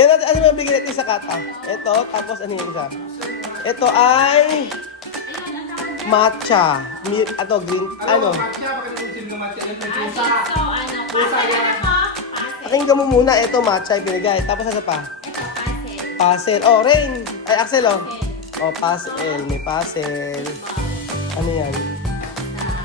Yan natin, ano yung bigyan natin sa kata? Ito, tapos ano yung isa? Ito ay matcha. Ato, green, ano? Matcha, bakit yung silbi ng matcha? Yung pusa. So, ano, pasel na to. Pasel. Pakinggan mo muna, ito matcha yung binigay. Tapos ano pa? Ito, pasel. Pasel. Oh, Rain. Ay, Axel, oh. Pasel. Oh, pasel. May pasel. Ano yan?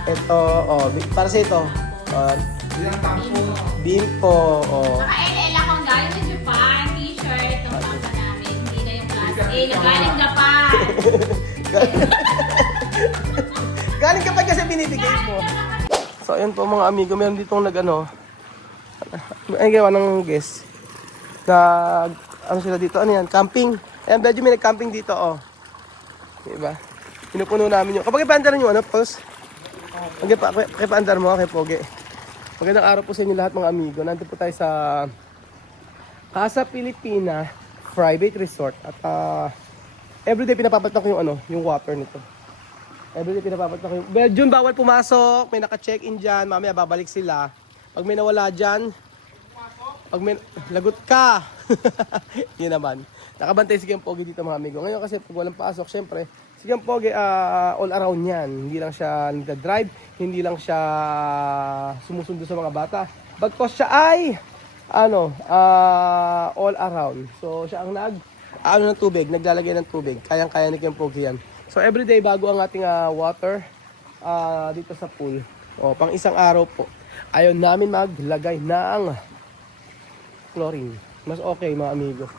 Ito, oh, para sa ito. Yan ang tampo. Bimpo, oh. Naka-LL akong galing sa Japan. T-shirt ng papa namin. Hindi na yung class A. Nagaling Japan. Galing ka pa kasi binibigay mo. So, ayun po mga amigo. Meron ditong nag-ano. Ay, gawa ng guest. Ano sila dito? Ano yan? Camping. Ayan, medyo may nag-camping dito, oh. Diba? Pinupuno namin yung... Kapag ipaandar nyo, ano, Pulse? Pakipaandar mo, kay Pogi. Magandang araw po sa inyo lahat mga amigo. Nandito po tayo sa Casa Pilipina Private Resort. At everyday pinapapatak ko yung ano, yung water nito. Everyday pinapapatak ko yung... Belgium, bawal pumasok. May naka-check-in dyan. Mamaya babalik sila. Pag may nawala dyan, pag may... Lagot ka! Yun naman. Nakabantay si Kuya Pogi dito mga amigo. Ngayon kasi pag walang pasok, syempre, si Kuya Pogi all around yan. Hindi lang siya nagda-drive, hindi lang siya sumusundo sa mga bata. Bagkos siya ay all around. So siya ang ng tubig, naglalagay ng tubig. Kayang-kaya ni Kuya Pogi yan. So everyday bago ang ating water dito sa pool. O, pang isang araw po. Ayaw namin maglagay ng chlorine. Mas okay mga amigo.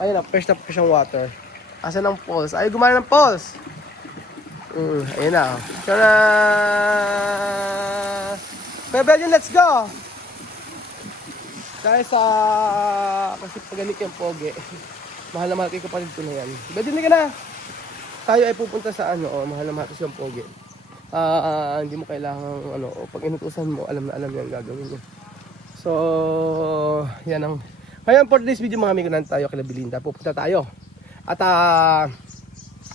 Ayun na, fresh na fresh ang water. Asan ang pulse? Ay, gumana ng pulse. Ayun na. Tada! Kuya Belgian, let's go! Dahil sa... Kasi paganik yung Pogi. Mahal na mahal kayo kapatid ko na yan. Belgian, hindi ka na! Tayo ay pupunta sa mahal na mahal kayo yung Pogi. Hindi mo kailangan, pag inutusan mo, alam na alam yung gagawin mo. So, yan ang... Ngayon, for this video mga amigo, nandito tayo kay Belinda. Pupunta tayo. At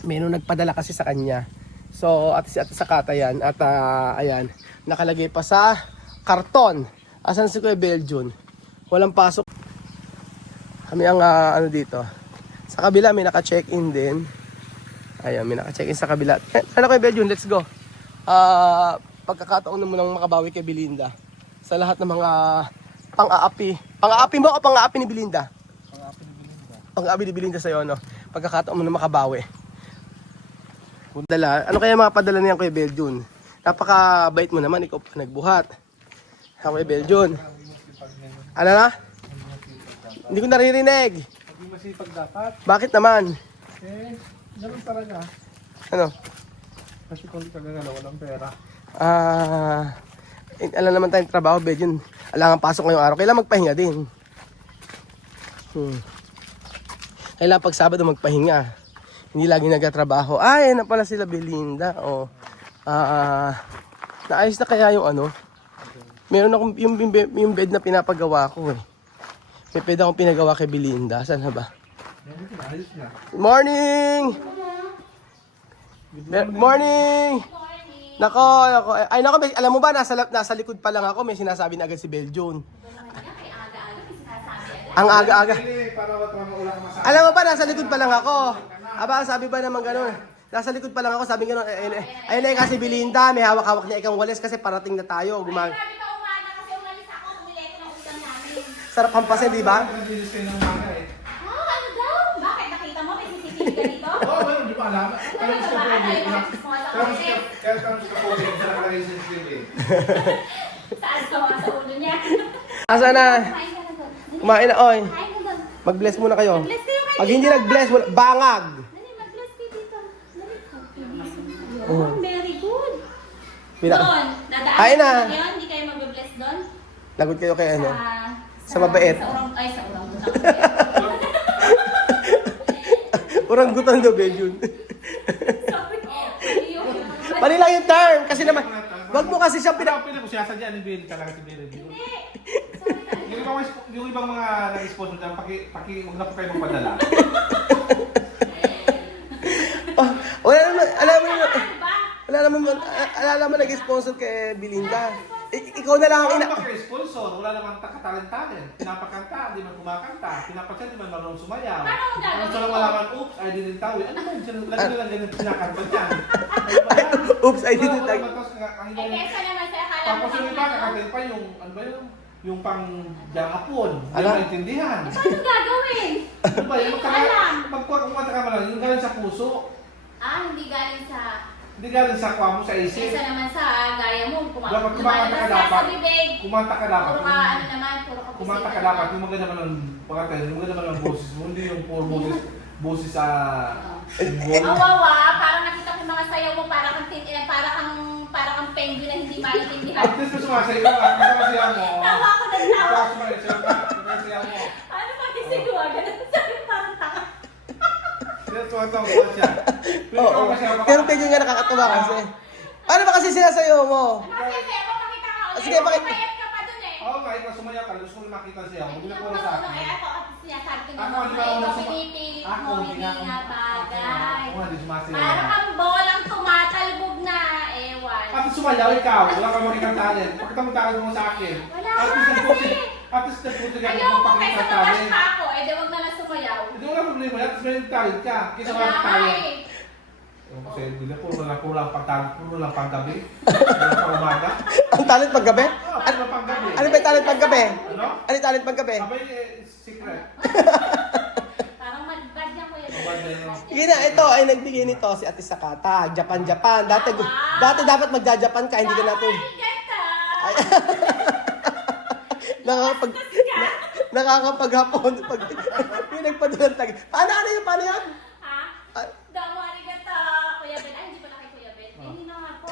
may nagpadala kasi sa kanya. So, at sa kata yan. At ayan, nakalagay pa sa karton. Asan si Kuya Belgian? Walang pasok. Kami ang dito. Sa kabila, may naka-check-in din. Ayan, may naka-check-in sa kabila. Ano Kuya Belgian? Let's go. Pagkakataon mo nang makabawi kay Belinda. Sa lahat ng mga pang-aapi. Pang-aapi mo o pang-aapi ni Belinda? Pang-aapi ni Belinda. Pang-aapi ni Belinda sa'yo, no? Pagkakataon mo na makabawi. Dala. Ano kaya mga padala niyan Kuya Belgian? Napaka-bait mo naman, ikaw pa nagbuhat. Ha, Kuya Belgian? Ano na? Hindi ko naririnig. Hindi masipag dapat. Bakit naman? Ganun talaga. Ano? Kasi kung di ka gagalaw, walang pera. Alam naman tayong trabaho, Belgian. Alangan pasok ngayong araw. Kailangan magpahinga din. Kailangan pag Sabado magpahinga. Hindi lagi nagtatrabaho. Ay, na pala sila Belinda. Naayos na kaya yung meron akong yung bed na pinapagawa ko eh. May bed akong pinagawa kay Belinda. Saan na ba? Ayos na. Good morning! Good morning! Nako. Ay nako, alam mo ba, nasa likod pa lang ako, may sinasabi na agad si Belgian. Ang aga-aga. Para wala ka masabi. Alam mo ba, nasa likod pa lang ako. Aba, sabi ba naman gano'n? Nasa likod pa lang ako, sabi gano'n, ayun na kasi Belinda, may hawak-hawak niya ikang walis kasi parating na tayo. Grabe ka umana kasi umalis ako. Bumili ko ng utang namin. Sarap hampasin, di ba? Nag-release kayo ng mga eh. Ano daw? Bakit? Nakita mo? May CCTV ka dito? Oo, well, hindi pa alam. Pero gusto ko Ano yung kaya kami sa po sa naka-license din eh. Saan sa ulo niya? Asa na? Kumain ka na doon. Kumain na, oy. Kumain ka doon. Mag-bless muna kayo. Mag-bless kayo kayo. Pag hindi nag-bless, bangag. Dali, mag-bless kayo dito. Dali. Oh, very good. Pina- Doon. Dadaan Ay na. kayo ngayon? Hindi kayo mag-bless doon? Lagot kayo kay ano? Sa mabait. Sa urang Oranggutan daw, Belgian. Mali lang yung term. Kasi naman, wag mo kasi siyang Pila ko siya sadya ni Bill talaga si Bill. Yung ibang mga nag-sponsor dyan, huwag na po kayo magpadala. Wala naman nag-sponsor kay Belinda. ikaw na lang ang Ano ina... ba kayo sponsor? Wala naman katalent-talent. Pinapakanta, di man kumakanta. Pinapakanta, di man marunong sumayaw. Paano mo gagawin Ang sarang mo? wala man, oops, I didn't tawid. Ano ba yun? Lagi nilang ganyan pinakanta dyan. Ano ba yan? Oops, I didn't Wala tag... naman, tapos ang Eh, ibang... kesa naman sa akala Tapos mo yung pang iba, ano. kakatin pa yung, ano ba yun? Yung pang hapon. Hindi Ano? maintindihan. Paano gagawin? Ano ba yun? Hindi ko alam. Kumanta ka man yung galing sa puso. Hindi galing sa... Hindi galing sa kwa mo, sa isip. Kesa naman sa gaya mo, Dapat kumakanta ka lumalabas ka dapat. sa bibig. Kumanta ka dapat. Puro ka, ano naman, puro ka Kumanta ka busita dapat. naman. Yung maganda naman ng pagkatay, yung maganda naman ng boses mo. Hindi yung puro boses sa... Awawa, parang nakita ko yung mga sayaw mo, para kang penguin na hindi maintindihan. At least sumasayaw ka. Sumasayaw mo. Tawa ko ng tawa. Sumasayaw mo. Ano pa gisagawa? Ganun sabi parang tanga. Kaya tuwa-tuwa ko siya. Oo. Pero pwede nga nakakatawa kasi. Paano ba kasi sinasayaw mo? Ano kasi sayo mo, pakita ka ulit. Sige, pakita. Payat ka pa dun eh. Oo, kahit na sumayaw ka, gusto ko yung makita siya. Huwag Hindi na ko puro sa akin. ako at sinasabi ko Ako, naman di na ba ako ikaw suma- pinipilit Ako, mo, hindi hindi nga ako- nga bagay. Oo, hindi sumasayaw. Parang ang bolang tumatalbog na, ewan. At sumayaw ikaw, wala kang makikang talent. Pakita mo talent mo sa akin. Wala At nga least nagputi. kasi. At least nagputi ka Ayoko ng kaysa pakita mabash talent. pa ako, di wag na lang sumayaw. Hindi wala problema. At least may talent ka. Kaysa Wala wala nga talent. eh. Kasi hindi puro lang pagtalent, puro lang panggabi. Wala pang umaga. Ang talent paggabi? Ano ba panggabi? Ano ba yung talent paggabi? Ano? Ano yung talent paggabi? Abay, secret. Parang bad yan kuya. Bad yan, no? Yun na, ito ay nagbigay nito si Ate Sakata. Japan. Dati dapat magja-Japan ka, hindi ka natin. Ay. Nakakapag... Nakakapaghapon. Pag... May nagpadulang tag. Paano yun? Paano yan? Ha? Ah. Damo arigato. Kuya Ben. Ay, hindi pala kay Kuya Ben. Eh, hindi na nga po.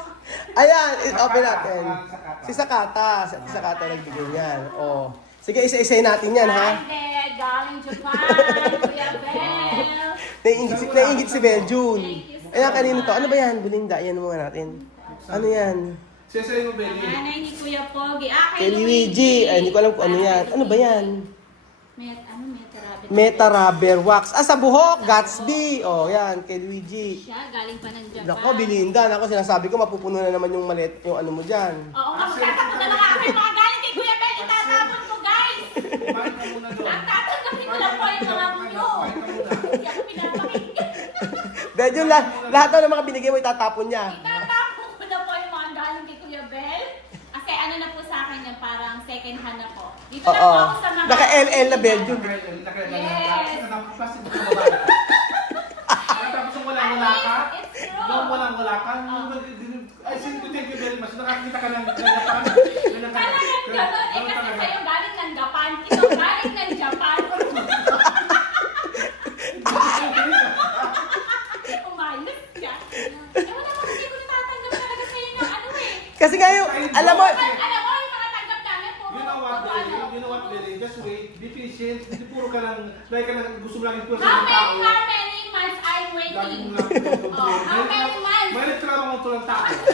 Ayan, open natin. Sakata. Si Sakata. Si Ate Sakata nagbigay niyan. Oh. Sige, isa-isay natin yan, ha? Hindi, galing Japan. Kuya Ben. Naiingit si Beljun. Thank you so Ayan, kanino to? Ano ba yan? Bulinda. Ayan muna natin. Ano yan? Siyasay mo, Benny. Nanay ni Kuya Pogi. Kay Luigi. Ay, hindi ko alam kung ano yan. Ano ba yan? Metarabi. Meta Rubber Wax. Sa buhok. Gatsby. Oh, yan. Kay Luigi. Siya, galing pa ng Japan. Nako, Belinda. Nako, sinasabi ko, mapupuno na naman yung malit, yung ano mo dyan. Oo nga, magtatapon na lang ako yung mga galing kay Kuya Ben. Itatapon ko, guys. Kumain ka muna doon. Ang tatanggapin ko lang po yung mga bunyo. Kumain ka muna. Hindi ako pinapakinggan. Beljun, lahat daw ng mga binigay mo, itatapon niya. Itatapon ko na po yung mga galing kay Kuya Ben. Kasi ano na po sa akin yan, parang second hand na po. Dito na po Oo. ako sa mga... Naka-LL na Beljun. Yes. Tapos yung walang-wala ka, It's true. yung walang-wala ka, ay, thank you very much. Nakakita ka ng Japan. Talagang gano'n. Eh kasi sa'yo galing ng Japan. Ito galing ng Japan. Umayos ka. Eh wala ko kasi ko natatanggap talaga sa'yo ng ano eh. Kasi ngayon, alam mo, Alam mo, yung mga tanggap namin, puro You know what, puro Billy? You know what, Billy? Just wait. Be patient. Hindi puro ka lang, like ka lang, gusto mo lang ipuro sa How ibang tao. many months I'm Lagi waiting? mo lang Oh, how many months? May nagtrabaho mo tulang tao. Hindi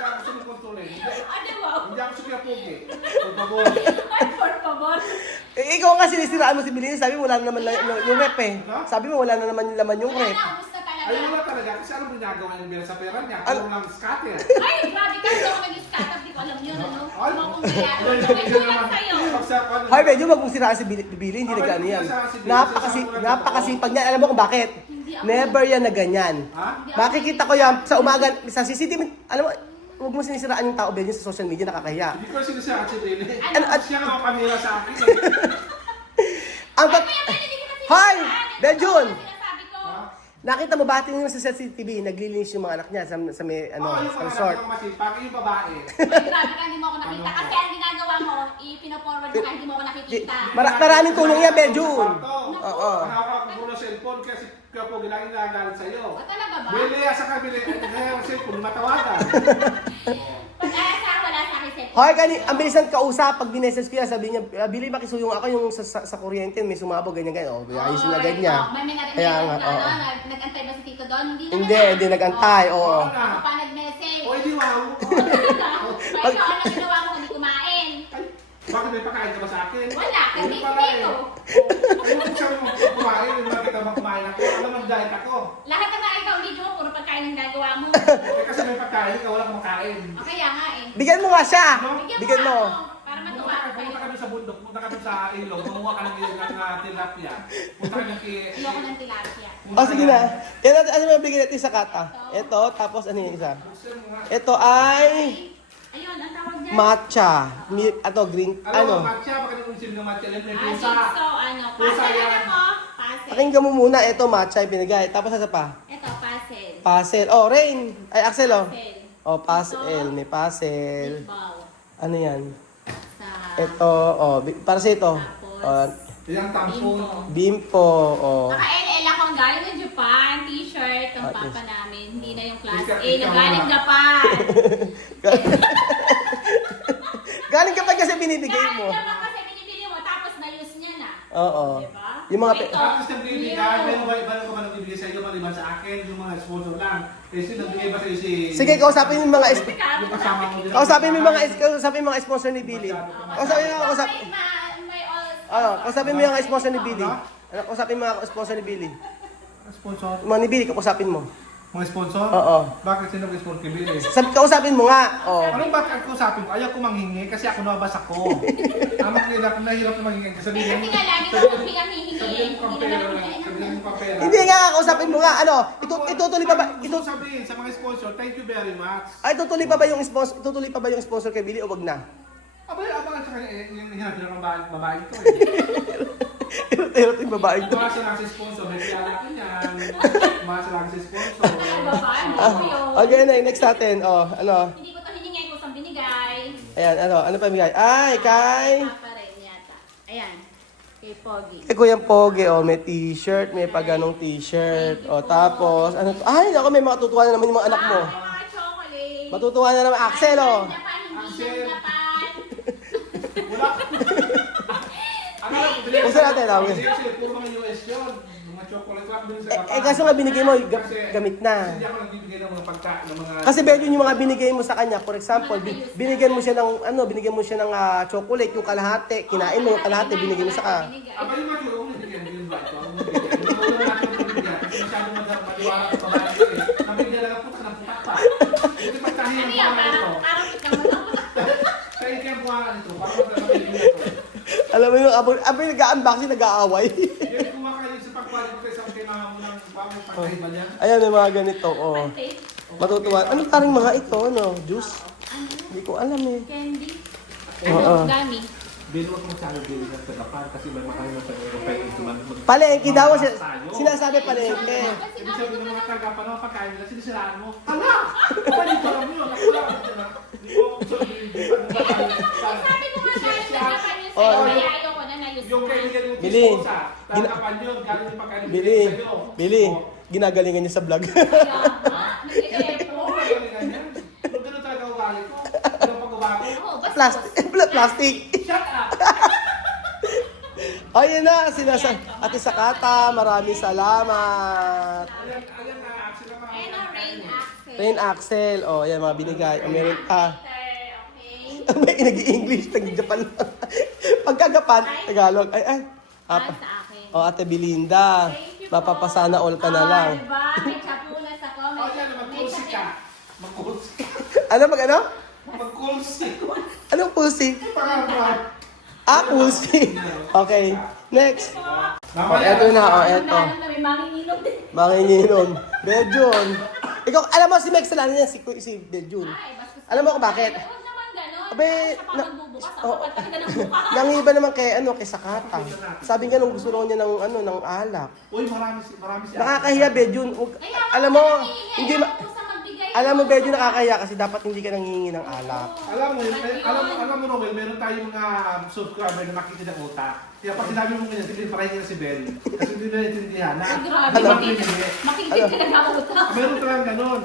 ako gusto mo kontrolin. Ano wow? Hindi ako gusto kaya pogi. Por favor. Ay, por favor. ikaw nga sinisiraan mo si Belinda, sabi mo wala na naman yung rep eh. Sabi mo wala na naman yung laman yung Wala rep. na, ubus na talaga. Ay, wala talaga. Kasi ano ginagawa yung Bella sa pera niya? Ano? Puro lang scatter. Ay, grabe ka. Hindi ako nag-scatter. Di ko alam yun, ano? Ay, Ano kung kaya? May kulang sa'yo. Hoy, medyo wag mong siraan si Billy, hindi na gano'n yan. Napakasipag niya. Alam mo kung bakit? Never yan na ganyan. Ha? Makikita ko yan sa umaga, sa CCTV, alam mo, huwag mo sinisiraan yung tao Beljun sa social media, nakakahiya. Hindi ko sinasaka si Billy. Ano? Siya nga ang panira sa akin. Ang Ay, Kuya Ben, hindi kita Hoy! sinasaan. Beljun! Ano sinasabi ko? Nakita mo ba tingin mo sa CCTV, naglilinis yung mga anak niya sa may, Oo, ano, yung sa mga resort. nakakang masipag, yung babae. Ay, grabe ka, hindi mo ako nakita. Kasi ang ginagawa mo, ipinaforward mo ka, hindi mo ako nakikita. Maraming tulong yan, Beljun. Oo. Nakakakagulo ng cellphone kasi kaya po laging nagagalit sa'yo. O, talaga ba? Billy, asa ka Billy? Kaya ang cellphone, matawagan. Pag sa wala sa akin, set. Hoy, ang bilisan kausap, pag bineses ko yan, sabi niya, Billy, makisuyong ako yung sa kuryente, may sumabog, ganyan, ganyan. Oh, ayusin na agad niya. May narinig Kaya nga, na, oo. nag-antay ba si Tito Don? Hindi nag-antay, oo. Ako pa nag-message. O, hindi wow. May ikaw, ano ginawa mo kung di kumain? Ay, bakit may pakain ka ba sa akin? Wala, kasi Hindi pala eh. dito. Ay, kung sabi mo kumain, yung bakit ka ba kumain ako? Alam mo, diet ako. Lahat na ikaw, hindi mo, puro pagkain ang gagawa mo. Eh, kasi may pagkain kain ka, wala kumakain. O kaya nga eh. Bigyan mo nga siya. Bigyan mo. Para matuwa ka Pumunta kayo. kami sa bundok, pumunta kami sa ilog, kumuha ka ng tilapia. Punta kami kay... Ayoko ng tilapia. Oh, sige na. Yan, ano mo bigyan natin sa kata? Ito, tapos ano yung isa? Ito ay Ayun, ang tawag dyan. matcha. Milk, green, Ano? Matcha, baka nung unsip ng matcha, alam mo yung pusa. So, ano, Pusa puzzle yan. ano mo? Puzzle. Pakinggan mo muna. Ito, matcha yung binigay. Tapos ano pa? Ito, puzzle. Puzzle. Oh, Rain. Ay, Axel, oh. Puzzle. Oh, puzzle. May puzzle. Ball. Ano yan? Sa... Ito, para sa ito. Oh, Yung tampon. bimpo. Oh. Naka-LL ako ang galing ng Japan. T-shirt ang Ah, papa yes. namin. Hindi na yung class Ikaw- A na ikaw galing na. Japan. Galing kapag kasi binibigay mo. Galing Japan kasi binibili mo tapos na-use niya na. Oo. Diba? Yung mga Ito. Tapos nang bibigay ka, New. meron ba ko ba nagbibigay sa iyo maliban sa akin, yung mga sponsor lang. Eh, sino nagbigay ba sa iyo si... Sige, kausapin mo yung mga Yung kasama mo din. kausapin mo yung mga sponsor ni Billy. Kausapin mo May all... kausapin mo yung sponsor ni Billy. Kausapin mo yung sponsor ni Billy. Sponsor? Mga ni Billy, kausapin mo. Mga sponsor? Oo. Bakit sino mag-sponsor kay Billy? Kausapin mo nga. Oh. Anong bakit ako usapin ko? Ayaw ko manghingi kasi ako nabas ako. Nahirap na manghingi. Kasi nga lagi ko kung hihingi. Sabihin mo Hindi naman pera. ako Sabihin mo pera. Hindi nga, kausapin mo nga. Ano? Itutuloy pa ba? Gusto sabihin sa mga sponsor, thank you very much. Ay, tutuloy pa ba yung sponsor kay Billy o wag na? Abay, abangan sa kanya, yung hinabi ng babae ito eh. Pero yung babae to. Umasa lang si sponsor, may kilala ko niyan. Umasa lang si sponsor. Babae, hindi ko yun. Okay, next natin. Oh, ano? Hindi ko to hiningi kung saan binigay. Ayan, ano pa bigay? Ay, kay... Papa rin yata. Ayan. Kay Pogi. Kay Kuyang Pogi, oh, may t-shirt, may paganong t-shirt. O, tapos, ano to? Ay, naku, may matutuwa na naman yung mga anak mo. May mga chocolate. Matutuwa na naman, Axel, oh. Japan, hindi Axel. ng Japan. Wala. Akala ko, bilhin Kung saan natin, Awin? Kasi puro mga US yun. Mga chocolate lang bilhin sa Japan. Kaso nga binigay mo, Kasi- gamit na. Kasi hindi ako nagbibigay ng mga pagkain, ng mga... Kasi Belgium yung mga binigay mo sa kanya, for example, binigyan mo siya ng chocolate, yung kalahati, kinain mo yung kalahati, binigay mo sa ka. Aba, yung mga tulong, bibigyan din ba ito? Ang bibigyan. Yung mga tulong natin ang bibigyan. Kasi masyadong maliwanag sa babae ko eh. Nabigyan lang ang putak ng putak pa. Hindi pagkahin Ano ang yan? buwangan ito. Parang ikaw mo. Kaya hindi ang buwangan ito. Parang nabibigyan ito. Alam mo yung aboy nag-unboxing, nag-aaway. Yung kumakain sa pagkuhanin ko sa kailangan mo ng pagkain ba niya? Ayan, may mga ganito, oh. Matutuwa. Ano parang mga ito, ano? Juice? Hindi ko alam eh. Candy. Oo. Ano? Gami. Binuwag mo sa akin sa Japan kasi may makain mo sa Europe ito man. Palengke daw, sinasabi palengke. Ibig sabihin ng mga taga-pan ng pagkain nila, sinisiraan mo. Hala! Papalit ko lang yun. Wala ka dyan, ha? Hindi ko ako Sabi ko nga galing ng Japan yung Oh. sa'yo, kaya ayoko na na-use Yung na. kaibigan mo Bili. Tisposa, taga-pan yun, galing yung pagkain Billy, sa'yo. Billy, Oh. ginagalingan niya sa vlog. Kaya nga, nag-e-effort. Oo, galing ganyan. Pero ganun talaga ugali ko. Ganun pag-ugali ko. Oo, basta. Plastic. Shut up! Ayun na, Ate Sakata, maraming salamat. Ayan na, actually naman. Ayan ang Rain Axel. Rain Axel, oh, yan mga binigay. O, meron pa. Okay. May nag-i-English, nag-Japan lang. Pagka-Japan, Tagalog. Ay. Para sa akin. Oh, Ate Belinda, Thank you po. mapapasana all ka na lang. Diba? May chapunas ako. O yan, mag-kulsi ka. Mag-kulsi. Ano, mag-ano? Mag-kulsi. Anong pussy? Parang Pussy. Okay, next. Oh, eto na, eto. Lalo na may manginginom din. Manginginom. Belgium. Ikaw, alam mo si Mex lang yan, si Belgium. Ay, basta. Alam mo kung bakit? Huwag naman gano'n. Abe, Siya pa magbubukas. Ako oh. pa talaga ng bukas. Nangiba naman kay Sakata. Sabi nga nung gusto raw niya ng alak. Uy, marami si Nakakahiya, Belgium. Kaya ako Alam mo, nangihingi. hindi Ayaw ko sa magbigay. alam mo, Belgium, nakakahiya kasi dapat hindi ka nangingi ng alak. Alam mo, Romel, meron tayong mga subscriber na makikita ng utak. Kaya pag sinabi mo ganyan, sige, parahin niya si Ben. Kasi hindi na naintindihan. Ay, grabe. Ano? Makikinig ka na ako. Meron talagang ganun.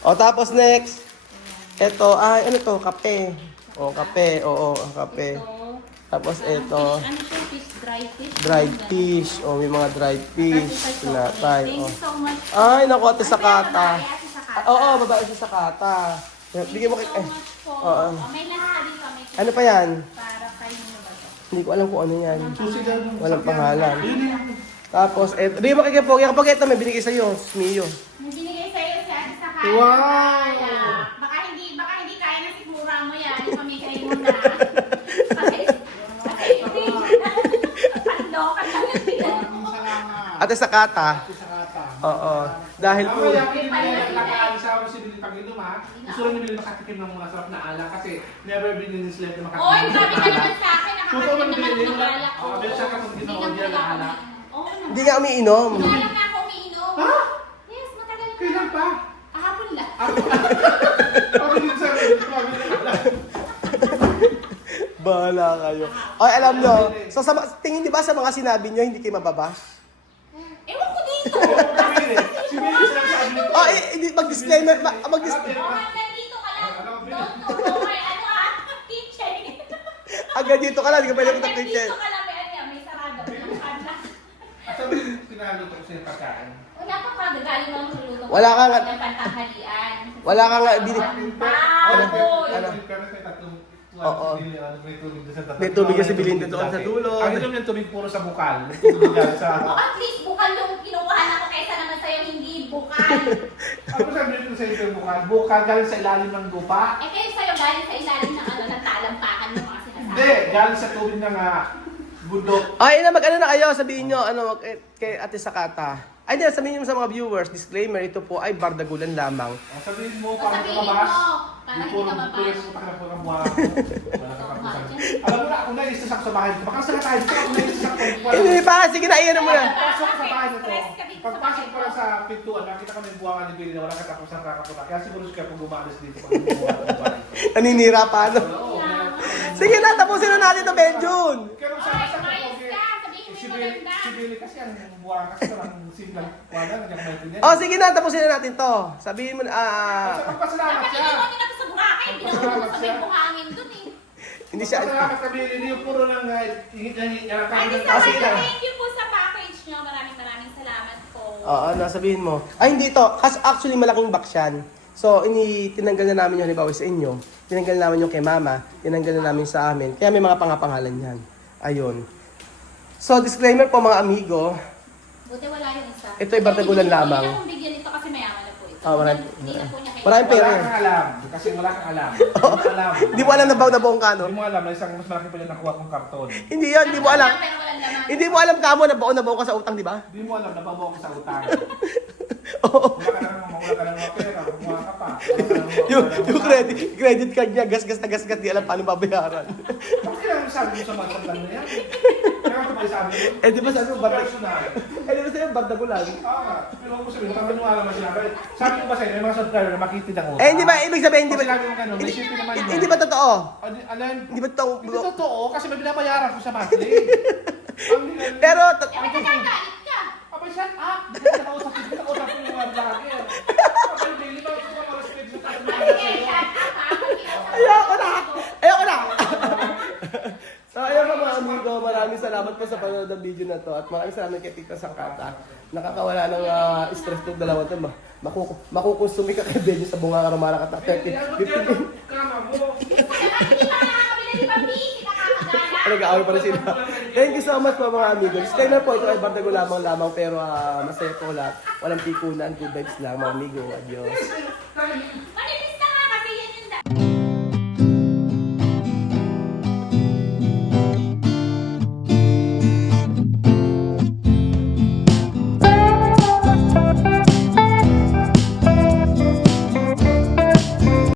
O, tapos next. Ito, ano to? Kape. O, kape. Oo, kape. Tapos ito, Ano siya? Fish? Dry fish? dried fish. O, may mga dried fish. Tinatay. Thank O. you so much. Ay, naku, Ate Sakata. Ate Sakata. Oo, babae si Sakata. Bigyan mo kay... Thank you so much po. oo. May lasa dito. May Ano pa yan? para kayo na ba to? Hindi ko alam kung ano yan. Susi ka. Walang pangalan. Yun yung... Tapos, eto. Bigyan mo kay Pogi. Kapag ito, may binigay sa'yo. Mio. May binigay sa'yo si Ate Sakata. kaya. Wow! Kaya. Baka hindi kaya na sigmura mo yan. Ipamigay mo na. Kasi hindi. Panlokan lang yung pinag- Salamat. Ate Sakata. Sa kata. Oo. Dahil po, Mamaya, pinag-alisa ako si Billy pag inom ha. Gusto rin ni Billy makatikim ng mga sarap na alak kasi never been in his life na makatikim Oy, ng grabe ka naman sa akin. Totoo Nakakasin man naman Billy, ng alak ko. pero siya kapag Hindi ginawa na niya na talaga alak. ako- Oo naman. hindi nga umiinom. Wala lang nga ako umiinom. Ha? Yes, matagal na. Kailan pa? Kahapon lang. Ako din sa akin, grabe na alak. Bahala kayo. Ay, alam nyo, so tingin di ba sa mga sinabi nyo, hindi kayo mababash? Ewan ko dito. Si Billy sinasabi nito. Oh, hindi, mag-disclaimer, mag-disclaimer. Oh, hanggang dito ka lang. Don't know my ano teacher. Agad dito ka lang, hindi ka pwede Hanggang mag-teacher. dito ka lang, may sarado. Ano? Sabi tinalo ko sa pagkain. Wala pa pa, galing mo ang luluto. Wala ka nga- Ng pantanghalian. Wala ka nga, Baboy! Oo. May tubig doon sa tatlo. May tubig kasi Belinda doon sa dulo. Ang inom ng tubig puro sa bukal. May tubig lang sa... Oh, at least bukal yung kinukuha na ko kaysa naman sa'yo, hindi bukal. Ano sabi ko sa ito yung bukal? Bukal galing sa ilalim ng lupa. Eh kayo sa'yo galing sa ilalim ng ano, ng talampakan mo mga sinasabi. Hindi, galing sa tubig ng bundok. Ay, na mag-ano na kayo, sabihin nyo, ano, kay Ate Sakata. Ay, hindi, sabihin nyo sa mga viewers, disclaimer, ito po ay bardagulan lamang. Sabihin mo, O para sabihin lumabas. mo, para hindi ka mabash. Putak na po ng buwan. Wala ka kapusan. Alam mo na, kung naiisasak sa bahay dito, baka sa tayo dito, kung naiisasak ko. Hindi pa, sige na, iyan mo na. Pagpasok sa bahay na to, Stress ka dito sa pagpasok bahay ko lang mo. sa pintuan, nakita ko na yung buwangan ni Billy na wala katapusan kakaputan. Kaya siguro siya kung umalis dito pag bumuha ng bahay. Naninira pa, ano. Oo, Sige na, tapusin na natin ito, Benjun. Pero sa Ay, sa umayos ka, sabihin mo si yung Billy, maganda. si Billy kasi ang buwangan kasi parang simlang wala, nagkakamaytin yan. Oh, sige na, tapusin na natin to. Sabihin mo na, Sa pagpasalamat Dapat siya. iniwan nyo na to sa Boracay, pinunod mo sa may buhangin dun eh. hindi siya, Pagpasalamat ka Billy, hindi yung puro lang hingit-hingit niya. Ay, di Ah, sige na. thank you po sa package nyo. Maraming salamat po. oo, sabihin mo. Ay, hindi to. Kasi actually, malaking box yan. So, tinanggal na namin yung halimbawa sa inyo. Tinanggal namin yung kay mama. Tinanggal na namin sa amin. Kaya may mga pangapangalan yan. Ayun. So, disclaimer po mga amigo. Buti wala yung isa. Ito ay bardagulan lamang. Hindi na akong bigyan ito kasi mayaman na po ito. Hindi na po niya kailangan. Maraming pera Wala yan. kang alam. Kasi wala kang alam. Hindi mo alam. Hindi mo alam na buong kano. Hindi mo alam na isang mas malaki pa yung nakuha kong karton. Hindi yan, hindi mo alam. Pero walang laman. Hindi mo alam kamo na baon ka sa utang, di ba? Hindi mo alam na babaw ko sa utang. Oo. Wala ka ng mga pera, kumuha ka pa. Wala ka ng mga- yung credit card niya, gasgas na gasgas, di alam paano babayaran. Bakit kailangan mo sabi mo sa mga sandal na yan? Kailangan ko ba sabi mo? Eh, di ba sabi mo, bardag- Personal. Eh, di ba sa'yo, bardagulan? Oo nga. Pero huwag mo sabihin, huwag maniwala mo sinabi. Sabi mo ba sa'yo, may mga subscriber na makitid ang utang? Eh, hindi ba, ibig sabihin, hindi ba, Kasi lagi mo ganun, may isipin naman yun. hindi ba totoo? Alin? Hindi ba totoo? Hindi totoo, kasi may binabayaran ko sa monthly. Pero, Eh, may nagagalit ka. Abay, shut up! Hindi ka nakausapin. Hindi ka nakausapin yung mga vlogger. Abay, Billy, bakit ko ka respect sa tayo Ay, eh, shut up ha. ayoko na! Ayoko na! So, ayun po mga amigo, maraming salamat po sa panonood ng video na to at maraming salamat kay Tita Sakata. Nakakawala ng stress ng dalawa to. Makukonsumi ka kay Benjo sa bunga karamara ka 30, 50. Kama mo. Hindi pa nakakabila ni Papi. Nakakagala. Nag-aaway pa rin sila. Thank you so much po mga amigo. Disclaimer po, ito ay bardago lamang pero masaya po lahat. Walang pikunan, good vibes lang mga amigo. Adios. Ano